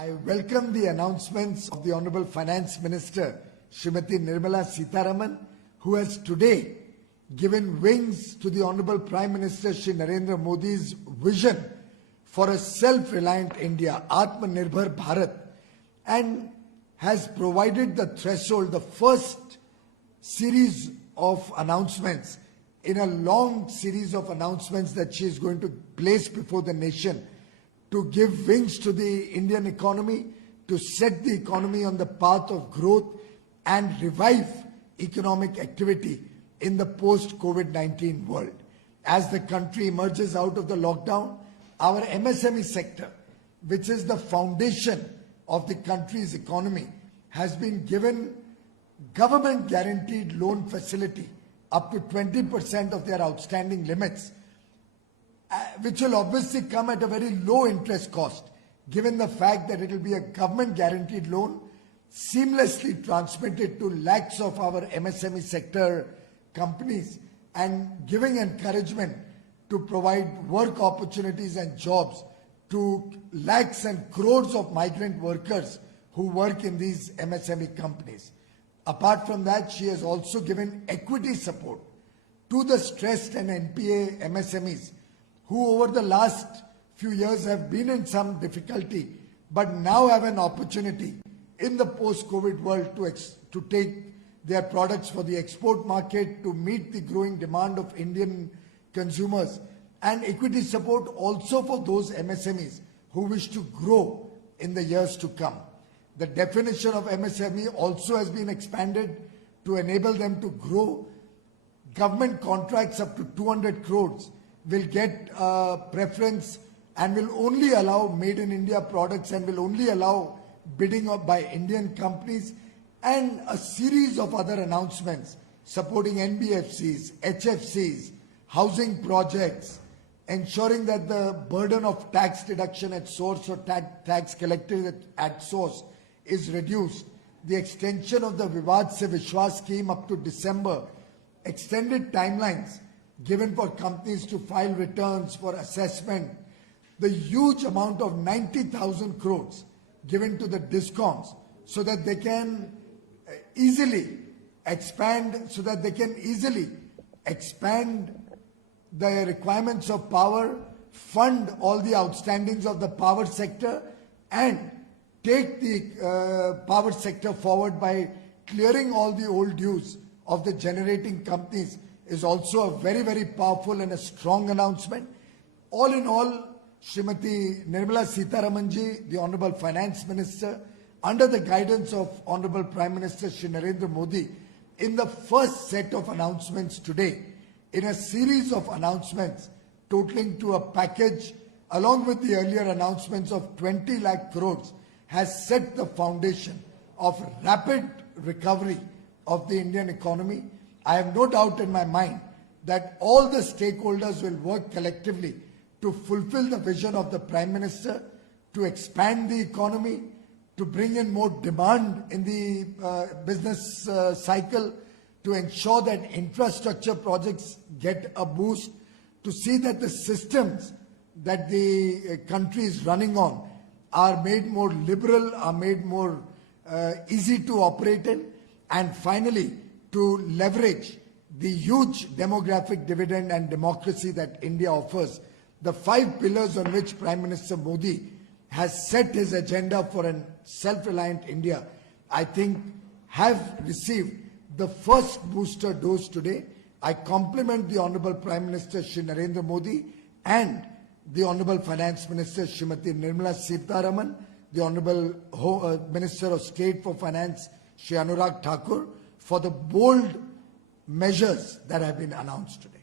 I welcome the announcements of the Honorable Finance Minister, Srimati Nirmala Sitharaman, who has today given wings to the Honorable Prime Minister Shri Narendra Modi's vision for a self-reliant India, Atmanirbhar Bharat, and has provided the threshold, the first series of announcements in a long series of announcements that she is going to place before the nation to give wings to the Indian economy, to set the economy on the path of growth and revive economic activity in the post-COVID-19 world. As the country emerges out of the lockdown, our MSME sector, which is the foundation of the country's economy, has been given government guaranteed loan facility up to 20% of their outstanding limits, which will obviously come at a very low interest cost, given the fact that it will be a government guaranteed loan seamlessly transmitted to lakhs of our MSME sector companies and giving encouragement to provide work opportunities and jobs to lakhs and crores of migrant workers who work in these MSME companies. Apart from that, she has also given equity support to the stressed and NPA MSMEs who over the last few years have been in some difficulty but now have an opportunity in the post-COVID world to take their products for the export market, to meet the growing demand of Indian consumers, and equity support also for those MSMEs who wish to grow in the years to come. The definition of MSME also has been expanded to enable them to grow. Government contracts up to 200 crores will get preference and will only allow made in India products and will only allow bidding by Indian companies, and a series of other announcements supporting NBFCs, HFCs, housing projects, ensuring that the burden of tax deduction at source or tax collected at source is reduced. The extension of the Vivad Se Vishwas scheme up to December, extended timelines given for companies to file returns for assessment, the huge amount of 90,000 crores given to the DISCOMs so that they can easily expand, the requirements of power, fund all the outstandings of the power sector, and take the power sector forward by clearing all the old dues of the generating companies is also a very, very powerful and a strong announcement. All in all, Srimati Nirmala Sitharamanji, the Honorable Finance Minister, under the guidance of Honorable Prime Minister Shri Narendra Modi, in the first set of announcements today, in a series of announcements totaling to a package along with the earlier announcements of 20 lakh crores, has set the foundation of rapid recovery of the Indian economy. I have no doubt in my mind that all the stakeholders will work collectively to fulfill the vision of the Prime Minister, to expand the economy, to bring in more demand in the business cycle, to ensure that infrastructure projects get a boost, to see that the systems that the country is running on are made more liberal, are made more easy to operate in, and finally to leverage the huge demographic dividend and democracy that India offers. The 5 pillars on which Prime Minister Modi has set his agenda for a self-reliant India, I think have received the first booster dose today. I compliment the Honorable Prime Minister Shri Narendra Modi and the Honorable Finance Minister Srimati Nirmala Sitharaman, the Honorable Minister of State for Finance Shri Anurag Thakur, for the bold measures that have been announced today.